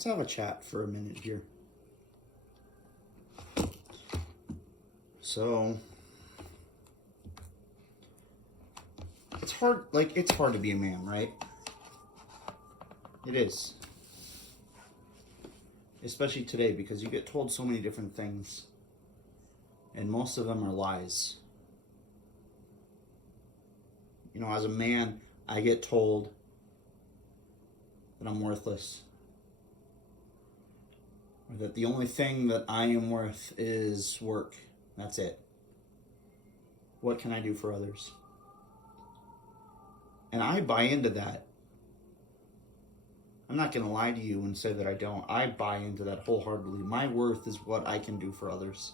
Let's have a chat for a minute here. So, it's hard to be a man, right? It is. Especially today, because you get told so many different things. And most of them are lies. You know, as a man, I get told that I'm worthless. Or that the only thing that I am worth is work. That's it. What can I do for others? And I buy into that. I'm not going to lie to you and say that I don't. I buy into that wholeheartedly. My worth is what I can do for others.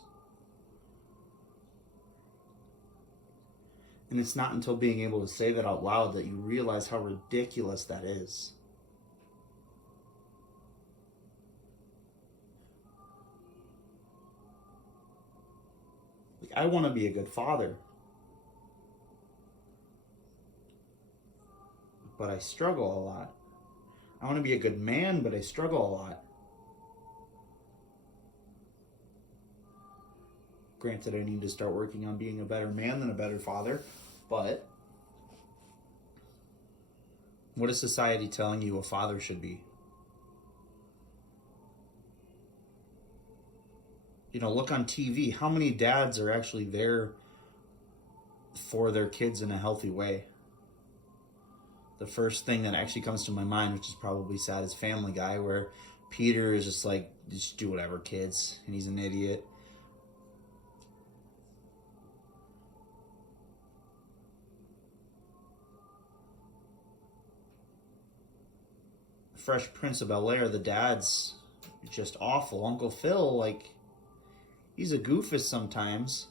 And it's not until being able to say that out loud that you realize how ridiculous that is. Like, I want to be a good father. But I struggle a lot. I want to be a good man, but I struggle a lot. Granted, I need to start working on being a better man than a better father, but what is society telling you a father should be? You know, look on TV. How many dads are actually there for their kids in a healthy way? The first thing that actually comes to my mind, which is probably sad, is Family Guy, where Peter is just like, just do whatever, kids, and he's an idiot. Fresh Prince of Bel-Air, the dad's just awful. Uncle Phil, like, he's a goofus sometimes.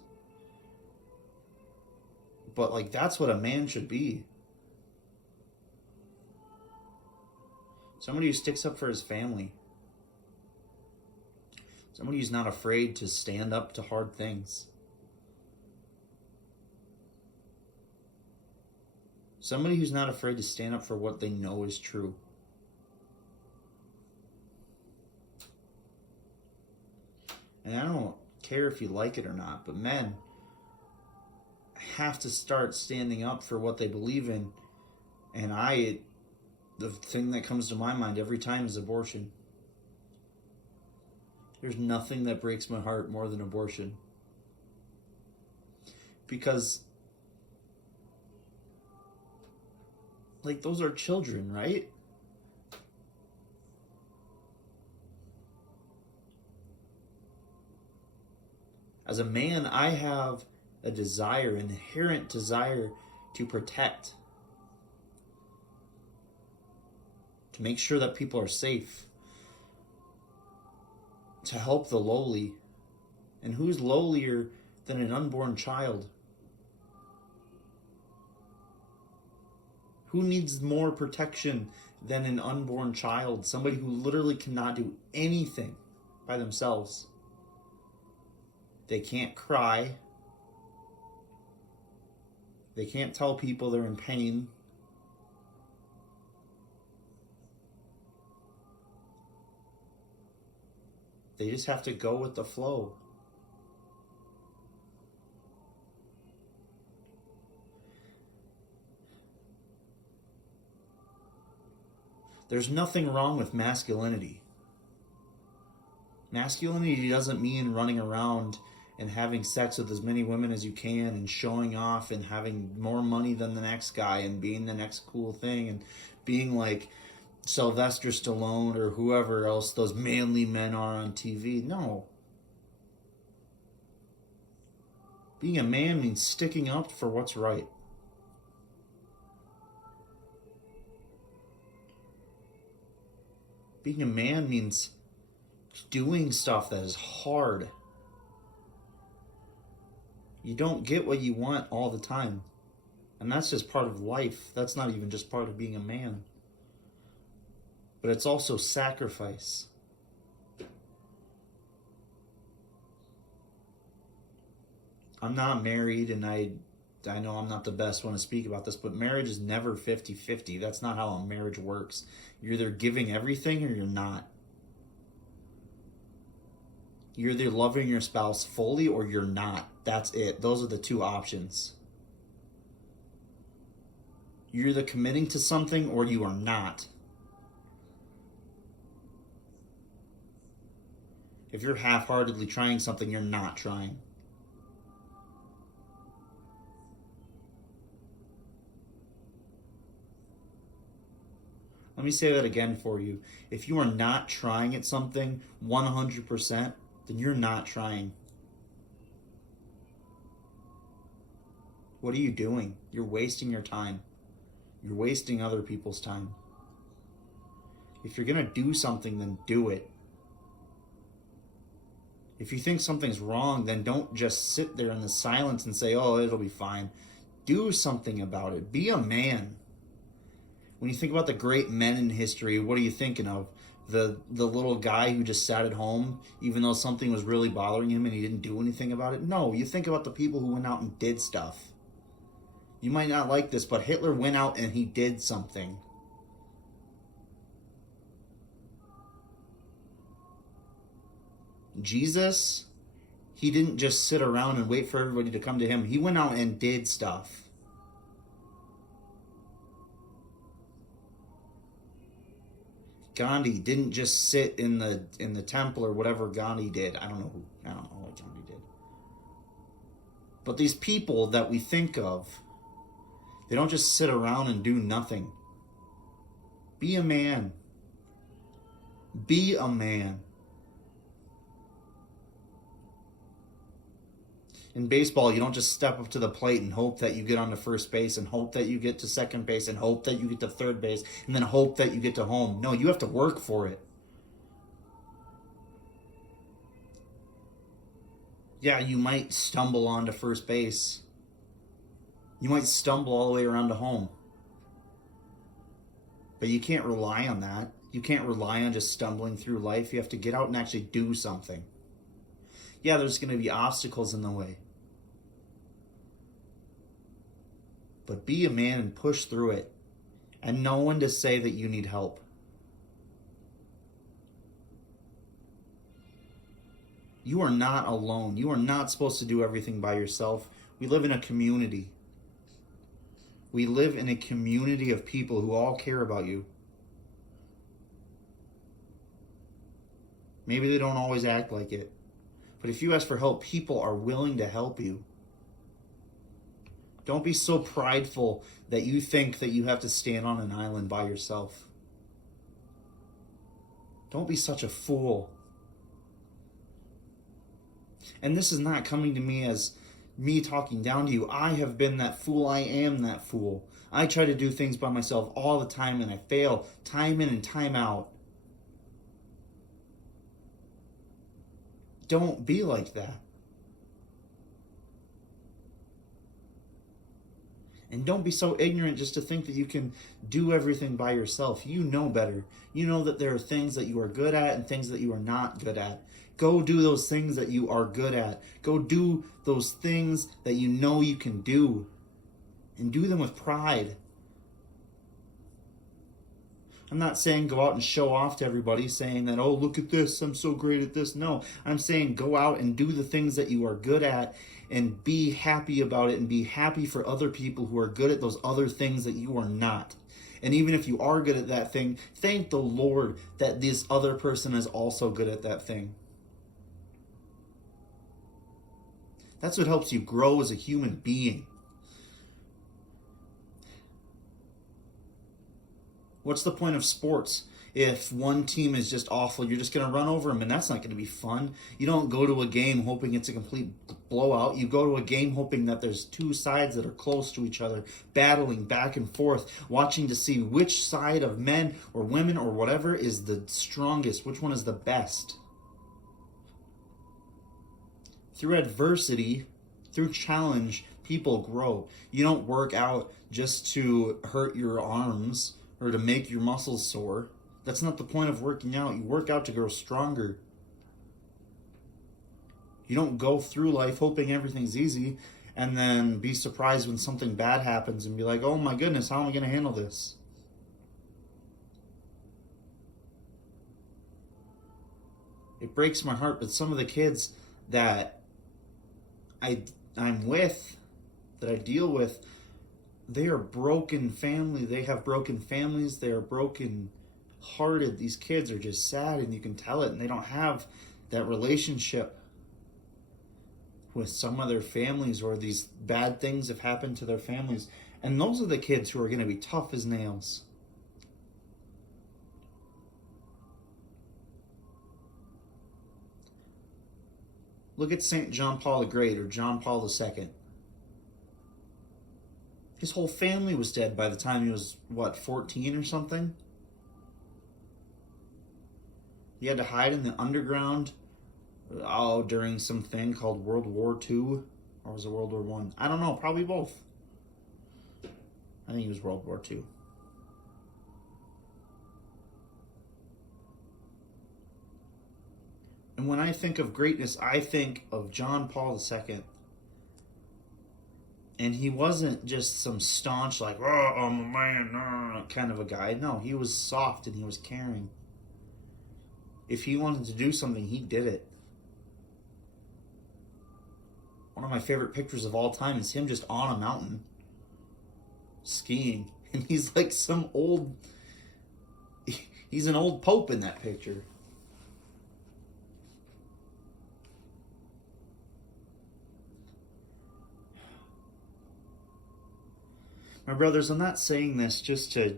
But, like, that's what a man should be. Somebody who sticks up for his family. Somebody who's not afraid to stand up to hard things. Somebody who's not afraid to stand up for what they know is true. And I don't care if you like it or not, but men have to start standing up for what they believe in. And the thing that comes to my mind every time is abortion. There's nothing that breaks my heart more than abortion. Because, like, those are children, right? As a man, I have a desire, an inherent desire to protect. To make sure that people are safe. To help the lowly. And who's lowlier than an unborn child? Who needs more protection than an unborn child? Somebody who literally cannot do anything by themselves. They can't cry. They can't tell people they're in pain. They just have to go with the flow. There's nothing wrong with masculinity. Masculinity doesn't mean running around and having sex with as many women as you can and showing off and having more money than the next guy and being the next cool thing and being like Sylvester Stallone or whoever else those manly men are on TV. No. Being a man means sticking up for what's right. Being a man means doing stuff that is hard. You don't get what you want all the time. And that's just part of life. That's not even just part of being a man. But it's also sacrifice. I'm not married, and I know I'm not the best one to speak about this, but marriage is never 50-50. That's not how a marriage works. You're either giving everything or you're not. You're either loving your spouse fully or you're not. That's it. Those are the two options. You're either committing to something or you are not. If you're half-heartedly trying something, you're not trying. Let me say that again for you. If you are not trying at something 100%, then you're not trying. What are you doing? You're wasting your time. You're wasting other people's time. If you're going to do something, then do it. If you think something's wrong, then don't just sit there in the silence and say, oh, it'll be fine. Do something about it. Be a man. When you think about the great men in history, what are you thinking of? The little guy who just sat at home, even though something was really bothering him and he didn't do anything about it? No, you think about the people who went out and did stuff. You might not like this, but Hitler went out and he did something. Jesus, he didn't just sit around and wait for everybody to come to him. He went out and did stuff. Gandhi didn't just sit in the temple or whatever Gandhi did. I don't know what Gandhi did. But these people that we think of, they don't just sit around and do nothing. Be a man. Be a man. In baseball, you don't just step up to the plate and hope that you get onto first base and hope that you get to second base and hope that you get to third base and then hope that you get to home. No, you have to work for it. Yeah, you might stumble onto first base. You might stumble all the way around to home. But you can't rely on that. You can't rely on just stumbling through life. You have to get out and actually do something. Yeah, there's going to be obstacles in the way. But be a man and push through it. And know when to say that you need help. You are not alone. You are not supposed to do everything by yourself. We live in a community. We live in a community of people who all care about you. Maybe they don't always act like it. But if you ask for help, people are willing to help you. Don't be so prideful that you think that you have to stand on an island by yourself. Don't be such a fool. And this is not coming to me as me talking down to you. I have been that fool. I am that fool. I try to do things by myself all the time and I fail time in and time out. Don't be like that. And don't be so ignorant just to think that you can do everything by yourself. You know better. You know that there are things that you are good at and things that you are not good at. Go do those things that you are good at. Go do those things that you know you can do. And do them with pride. I'm not saying go out and show off to everybody saying that, oh, look at this, I'm so great at this. No, I'm saying go out and do the things that you are good at and be happy about it and be happy for other people who are good at those other things that you are not. And even if you are good at that thing, thank the Lord that this other person is also good at that thing. That's what helps you grow as a human being. What's the point of sports if one team is just awful? You're just going to run over them, and that's not going to be fun. You don't go to a game hoping it's a complete blowout. You go to a game hoping that there's two sides that are close to each other, battling back and forth, watching to see which side of men or women or whatever is the strongest, which one is the best. Through adversity, through challenge, people grow. You don't work out just to hurt your arms or to make your muscles sore. That's not the point of working out. You work out to grow stronger. You don't go through life hoping everything's easy and then be surprised when something bad happens and be like, oh my goodness, how am I going to handle this? It breaks my heart, but some of the kids that I'm with, that I deal with, they are broken family. They have broken families. They are broken hearted. These kids are just sad, and you can tell it, and they don't have that relationship with some of their families, or these bad things have happened to their families. And those are the kids who are going to be tough as nails. Look at St. John Paul the Great, or John Paul II. His whole family was dead by the time he was, 14 or something? He had to hide in the underground, during some thing called World War II, or was it World War One? I don't know, probably both. I think it was World War II. And when I think of greatness, I think of John Paul II. And he wasn't just some staunch, like, oh, I'm a man, kind of a guy. No, he was soft and he was caring. If he wanted to do something, he did it. One of my favorite pictures of all time is him just on a mountain skiing. And he's like he's an old pope in that picture. My brothers, I'm not saying this just to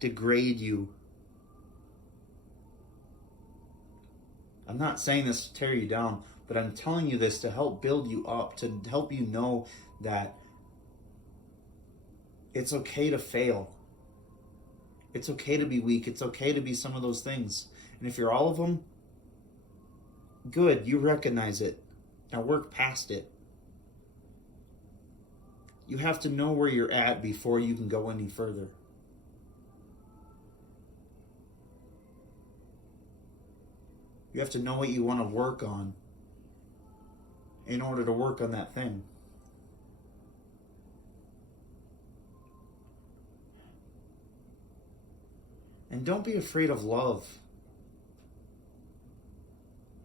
degrade you. I'm not saying this to tear you down, but I'm telling you this to help build you up, to help you know that it's okay to fail. It's okay to be weak. It's okay to be some of those things. And if you're all of them, good, you recognize it. Now work past it. You have to know where you're at before you can go any further. You have to know what you want to work on in order to work on that thing. And don't be afraid of love.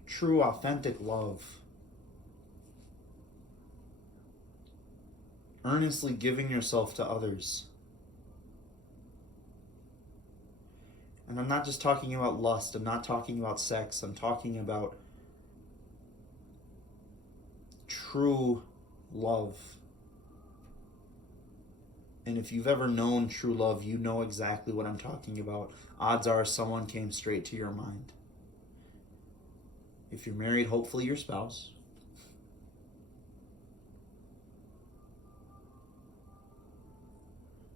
True, authentic love. Earnestly giving yourself to others. And I'm not just talking about lust. I'm not talking about sex. I'm talking about true love. And if you've ever known true love, you know exactly what I'm talking about. Odds are someone came straight to your mind. If you're married, hopefully your spouse.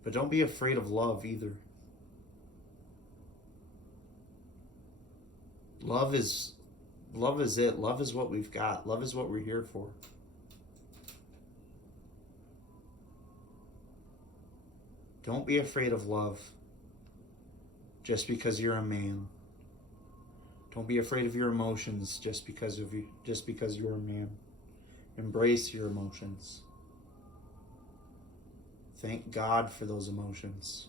But don't be afraid of love either. Love is it. Love is what we've got. Love is what we're here for. Don't be afraid of love just because you're a man. Don't be afraid of your emotions just because you're a man. Embrace your emotions. Thank God for those emotions.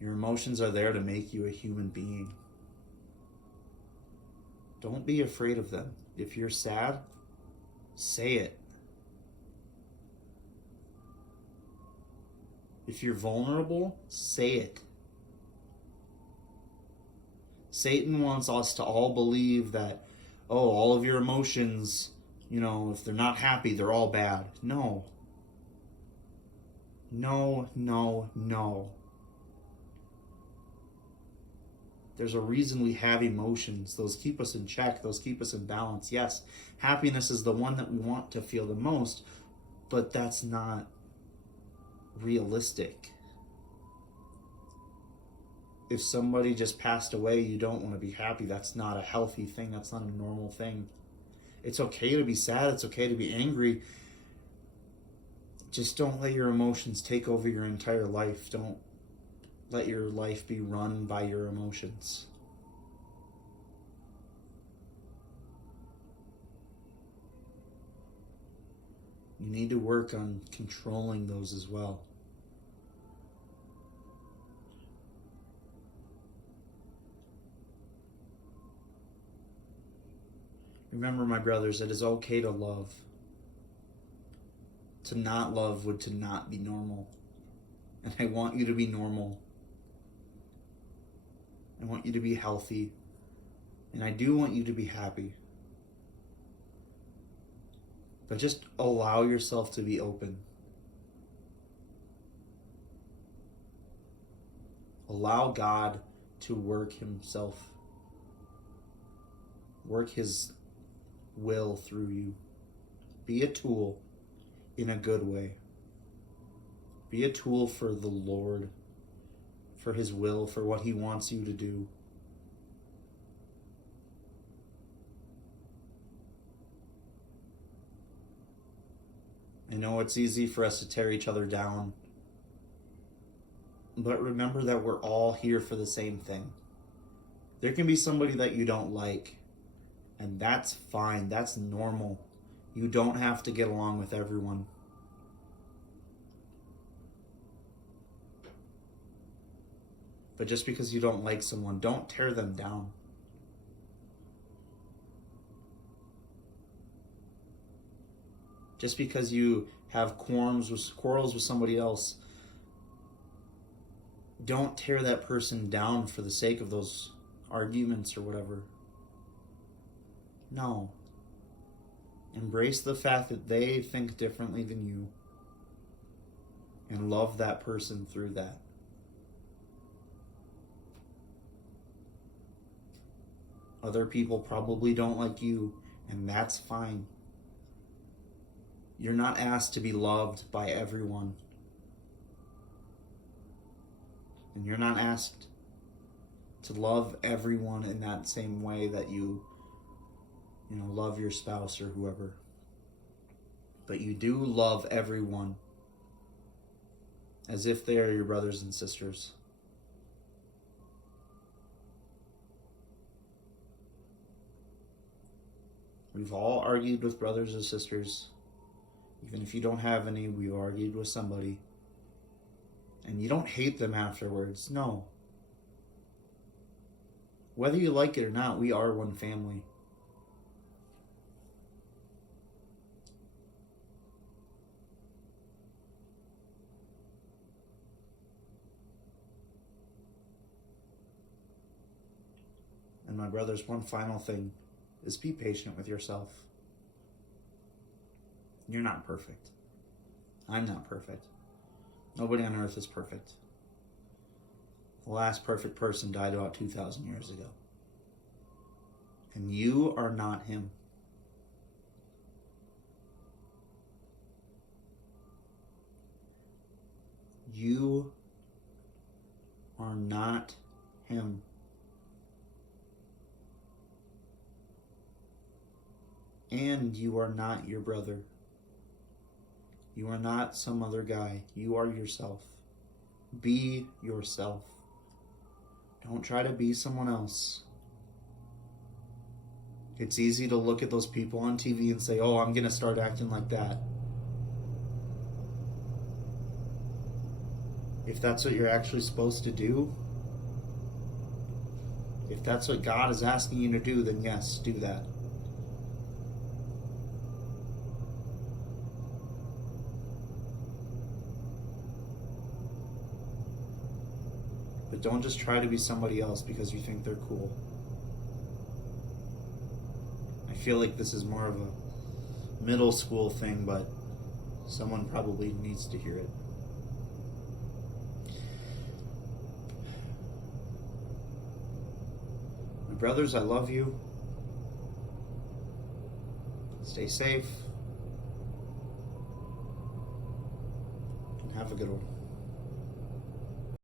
Your emotions are there to make you a human being. Don't be afraid of them. If you're sad, say it. If you're vulnerable, say it. Satan wants us to all believe that, all of your emotions, if they're not happy, they're all bad. No. No, no, no. There's a reason we have emotions. Those keep us in check. Those keep us in balance. Yes, happiness is the one that we want to feel the most, but that's not realistic. If somebody just passed away, you don't want to be happy. That's not a healthy thing. That's not a normal thing. It's okay to be sad. It's okay to be angry. Just don't let your emotions take over your entire life. Don't let your life be run by your emotions. You need to work on controlling those as well. Remember, my brothers, it is okay to love. To not love would to not be normal. And I want you to be normal. I want you to be healthy. And I do want you to be happy. But just allow yourself to be open. Allow God to work himself. Work his will through you. Be a tool in a good way. Be a tool for the Lord, for his will, for what he wants you to do. I know it's easy for us to tear each other down, but remember that we're all here for the same thing. There can be somebody that you don't like, and that's fine. That's normal. You don't have to get along with everyone. But just because you don't like someone, don't tear them down. Just because you have quarrels with somebody else, don't tear that person down for the sake of those arguments or whatever. No. Embrace the fact that they think differently than you and love that person through that. Other people probably don't like you, and that's fine. You're not asked to be loved by everyone. And you're not asked to love everyone in that same way that you love your spouse or whoever. But you do love everyone as if they are your brothers and sisters. We've all argued with brothers and sisters. Even if you don't have any, we've argued with somebody. And you don't hate them afterwards. No. Whether you like it or not, we are one family. And my brothers, one final thing is be patient with yourself. You're not perfect. I'm not perfect. Nobody on earth is perfect. The last perfect person died about 2,000 years ago. And you are not him. You are not him. And you are not your brother. You are not some other guy. You are yourself. Be yourself. Don't try to be someone else. It's easy to look at those people on TV and say, oh, I'm going to start acting like that. If that's what you're actually supposed to do, if that's what God is asking you to do, then yes, do that. But don't just try to be somebody else because you think they're cool. I feel like this is more of a middle school thing, but someone probably needs to hear it. My brothers, I love you. Stay safe. And have a good one.